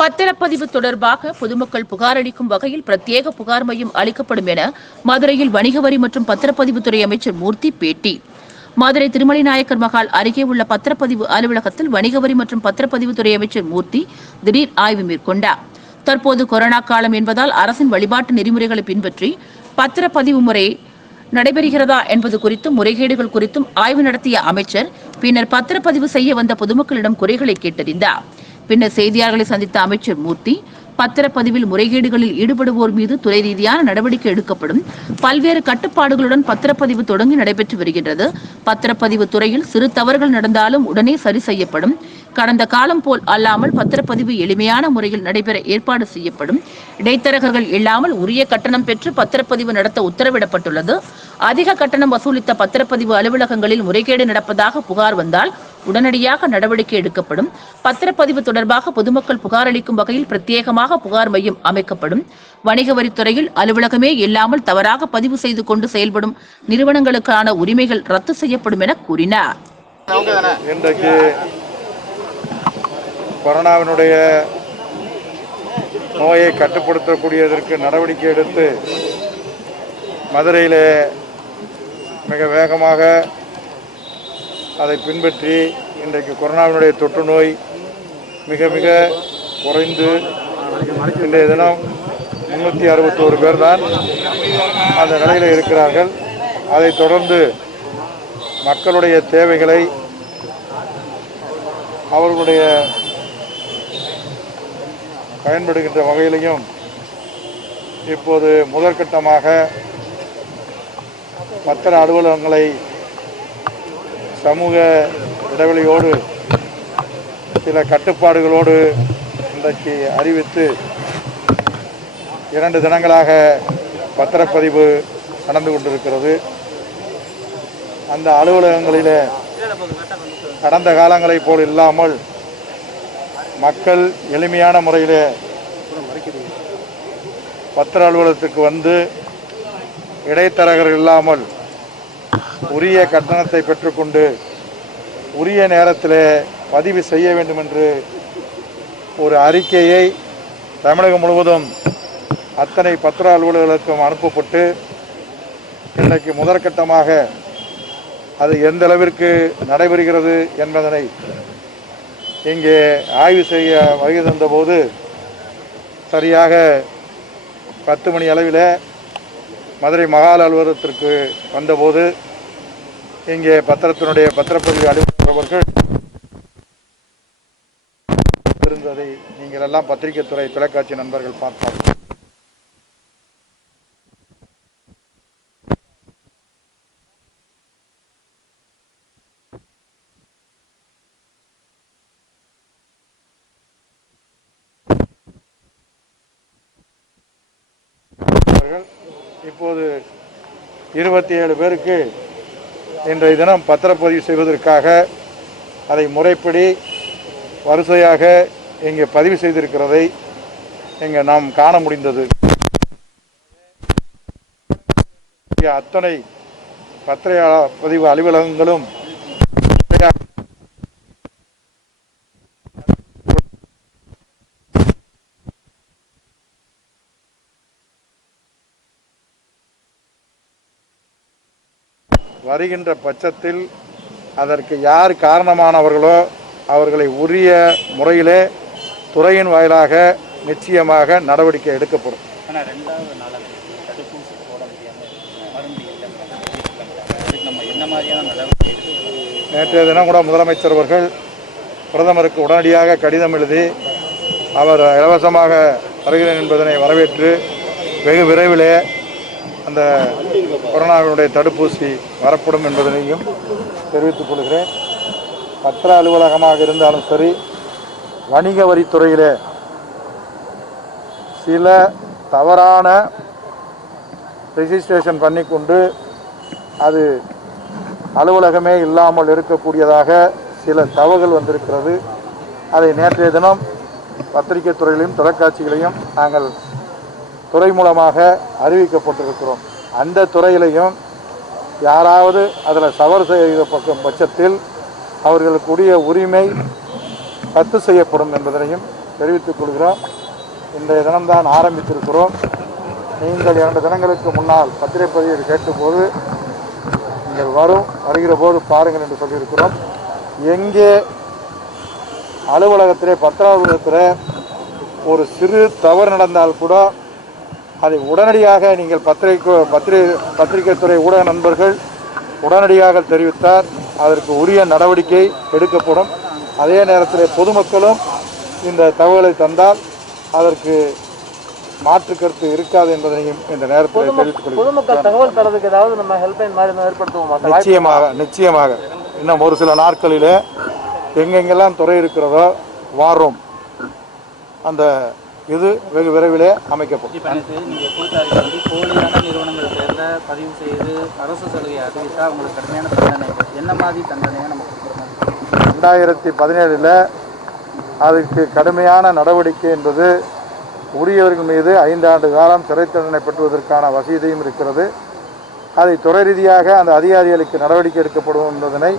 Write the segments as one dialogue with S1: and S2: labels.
S1: பத்திரப்பதிவு தொடர்பாக பொதுமக்கள் புகார் அளிக்கும் வகையில் பிரத்யேக புகார் மையம் அளிக்கப்படும் என மதுரையில் வணிக வரி மற்றும் பத்திரப்பதிவுத்துறை அமைச்சர் மூர்த்தி பேட்டி. மதுரை திருமலை நாயக்கர் மகால் அருகே உள்ள பத்திரப்பதிவு அலுவலகத்தில் வணிக வரி மற்றும் பத்திரப்பதிவுத்துறை அமைச்சர் மூர்த்தி திடீர் ஆய்வு மேற்கொண்டார். தற்போது கொரோனா காலம் என்பதால் அரசின் வழிபாட்டு நெறிமுறைகளை பின்பற்றி பத்திரப்பதிவு முறை நடைபெறுகிறதா என்பது குறித்தும் முறைகேடுகள் குறித்தும் ஆய்வு நடத்திய அமைச்சர் பின்னர் பத்திரப்பதிவு செய்ய வந்த பொதுமக்களிடம் குறைகளை கேட்டறிந்தார். பின்னர் செய்தியாளர்களை சந்தித்த அமைச்சர் மூர்த்தி பத்திரப்பதிவில் முறைகேடுகளில் ஈடுபடுவோர் மீது துறை ரீதியான நடவடிக்கை எடுக்கப்படும். பல்வேறு கட்டுப்பாடுகளுடன் பத்திரப்பதிவு தொடங்கி நடைபெற்று வருகின்றது. பத்திரப்பதிவு துறையில் சிறு தவறுகள் நடந்தாலும் உடனே சரி செய்யப்படும். கடந்த காலம் போல் அல்லாமல் பத்திரப்பதிவு எளிமையான முறையில் நடைபெற ஏற்பாடு செய்யப்படும். இடைத்தரகர்கள் இல்லாமல் உரிய கட்டணம் பெற்று பத்திரப்பதிவு நடத்த உத்தரவிடப்பட்டுள்ளது. அதிக கட்டணம் வசூலித்த பத்திரப்பதிவு அலுவலகங்களில் முறைகேடு நடப்பதாக புகார் வந்தால் உடனடியாக நடவடிக்கை எடுக்கப்படும். பத்திரப்பதிவு தொடர்பாக பொதுமக்கள் புகார் அளிக்கும் வகையில் பிரத்யேகமாக புகார் மையம் அமைக்கப்படும். வணிக வரித்துறையில் அலுவலகமே இல்லாமல் தவறாக பதிவு செய்து கொண்டு செயல்படும் நிறுவனங்களுக்கான உரிமைகள் ரத்து செய்யப்படும் என கூறினார்.
S2: இன்றைக்கு கொரோனாவினுடைய நோயை கட்டுப்படுத்தக்கூடியதற்கு நடவடிக்கை எடுத்து மதுரையில் மிக வேகமாக அதை பின்பற்றி இன்றைக்கு கொரோனாவினுடைய தொற்று நோய் மிக மிக குறைந்து இன்றைய தினம் முன்னூற்றி அறுபத்தோரு பேர் தான் அந்த நிலையில் இருக்கிறார்கள். அதைத் தொடர்ந்து மக்களுடைய தேவைகளை அவர்களுடைய பயன்படுகின்ற வகையிலையும் இப்போது முதற்கட்டமாக பத்திர அலுவலகங்களை சமூக இடைவெளியோடு சில கட்டுப்பாடுகளோடு இன்றைக்கு அறிவித்து இரண்டு தினங்களாக பத்திரப்பதிவு நடந்து கொண்டிருக்கிறது. அந்த அலுவலகங்களில் கடந்த காலங்களைப் போல் இல்லாமல் மக்கள் எளிமையான முறையில் பத்திர அலுவலகத்துக்கு வந்து இடைத்தரகர்கள் இல்லாமல் உரிய கட்டணத்தை பெற்றுக்கொண்டு உரிய நேரத்தில் பதிவு செய்ய வேண்டும் என்று ஒரு அறிக்கையை தமிழகம் முழுவதும் அத்தனை பத்திர அலுவலர்களுக்கும் அனுப்பப்பட்டு இன்றைக்கு முதற்கட்டமாக அது எந்த அளவிற்கு நடைபெறுகிறது என்பதனை இங்கே ஆய்வு செய்ய வகை தந்தபோது சரியாக பத்து மணி அளவில் மதுரை மகால் அலுவலகத்திற்கு வந்தபோது இங்கே பத்திரத்தினுடைய பத்திரப்பதிவு அலுவலர் இருந்ததை நீங்கள் எல்லாம் பத்திரிகை துறை தொலைக்காட்சி நண்பர்கள் பார்த்தார்கள். இப்போது இருபத்தி ஏழு பேருக்கு இன்றைய தினம் பத்திரப்பதிவு செய்வதற்காக அதை முறைப்படி வரிசையாக இங்கே பதிவு செய்திருக்கிறதை இங்கே நாம் காண முடிந்தது. இங்கே அத்தனை பத்திர பதிவு அலுவலகங்களும் வருகின்ற பட்சத்தில் அதற்கு யார் காரணமானவர்களோ அவர்களை உரிய முறையிலே துறையின் வாயிலாக நிச்சயமாக நடவடிக்கை எடுக்கப்படும். நேற்றைய தினம் கூட முதலமைச்சர் அவர்கள் பிரதமருக்கு உடனடியாக கடிதம் எழுதி அவர் இலவசமாக வருகிறேன் என்பதனை வரவேற்று வெகு விரைவிலே அந்த கொரோனாவினுடைய தடுப்பூசி வரப்படும் என்பதனையும் தெரிவித்துக் கொள்கிறேன். பத்திர அலுவலகமாக இருந்தாலும் சரி வணிக வரித்துறையிலே சில தவறான ரிஜிஸ்ட்ரேஷன் பண்ணிக்கொண்டு அது அலுவலகமே இல்லாமல் இருக்கக்கூடியதாக சில தவறுகள் வந்திருக்கிறது. அதை நேற்றைய தினம் பத்திரிகை துறையிலையும் தொலைக்காட்சிகளையும் நாங்கள் துறை மூலமாக அறிவிக்கப்பட்டிருக்கிறோம். அந்த துறையிலையும் யாராவது அதில் தவறு செய்த பக்கம் பட்சத்தில் அவர்களுக்குரிய உரிமை ரத்து செய்யப்படும் என்பதனையும் தெரிவித்துக் கொள்கிறோம். இன்றைய தினம்தான் ஆரம்பித்திருக்கிறோம். நீங்கள் இரண்டு தினங்களுக்கு முன்னால் பத்திரைப்பதிவில் கேட்டபோது நீங்கள் வரும் வருகிற போது பாருங்கள் என்று சொல்லியிருக்கிறோம். எங்கே அலுவலகத்திலே பத்திராபுரத்தில் ஒரு சிறு தவறு நடந்தால் கூட அதை உடனடியாக நீங்கள் பத்திரிகை பத்திரி பத்திரிகை துறை ஊடக நண்பர்கள் உடனடியாக தெரிவித்தார். அதற்கு உரிய நடவடிக்கை எடுக்கப்படும். அதே நேரத்தில் பொதுமக்களும் இந்த தகவலை தந்தால் அதற்கு மாற்று கருத்து இருக்காது என்பதையும் இந்த நேரத்தில் தெரிவித்துக்
S3: தகவல் தரதுக்கு ஏதாவது நம்ம ஹெல்ப்லைன் மாதிரி ஏற்படுத்துவோமா?
S2: நிச்சயமாக நிச்சயமாக. இன்னும் ஒரு சில நாட்களிலே எங்கெங்கெல்லாம் துறை இருக்கிறதோ வாரும். அந்த இது வெகு விரைவிலே அமைக்கப்படும்.
S4: பதிவு செய்து அரசு சலுகை அறிவித்தா அவங்களுக்கு கடுமையான தண்டனை. என்ன மாதிரி தண்டனையை நம்ம கொடுக்கணும்?
S2: ரெண்டாயிரத்தி பதினேழில் அதுக்கு கடுமையான நடவடிக்கை என்பது உரியவர்கள் மீது ஐந்தாண்டு காலம் சிறை தண்டனை பெற்றுவதற்கான வசதியும் இருக்கிறது. அதை துறை ரீதியாக அந்த அதிகாரிகளுக்கு நடவடிக்கை எடுக்கப்படும் என்பதனை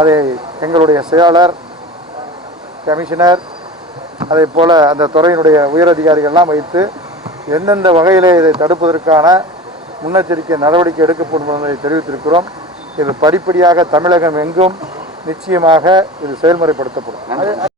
S2: அதை எங்களுடைய செயலாளர் கமிஷனர் அதே போல் அந்த துறையினுடைய உயரதிகாரிகள்லாம் வைத்து எந்தெந்த வகையிலே இதை தடுப்பதற்கான முன்னெச்சரிக்கை நடவடிக்கை எடுக்கப்படும் என்பதை தெரிவித்திருக்கிறோம். இது படிப்படியாக தமிழகம் எங்கும் நிச்சயமாக இது செயல்முறைப்படுத்தப்படும்.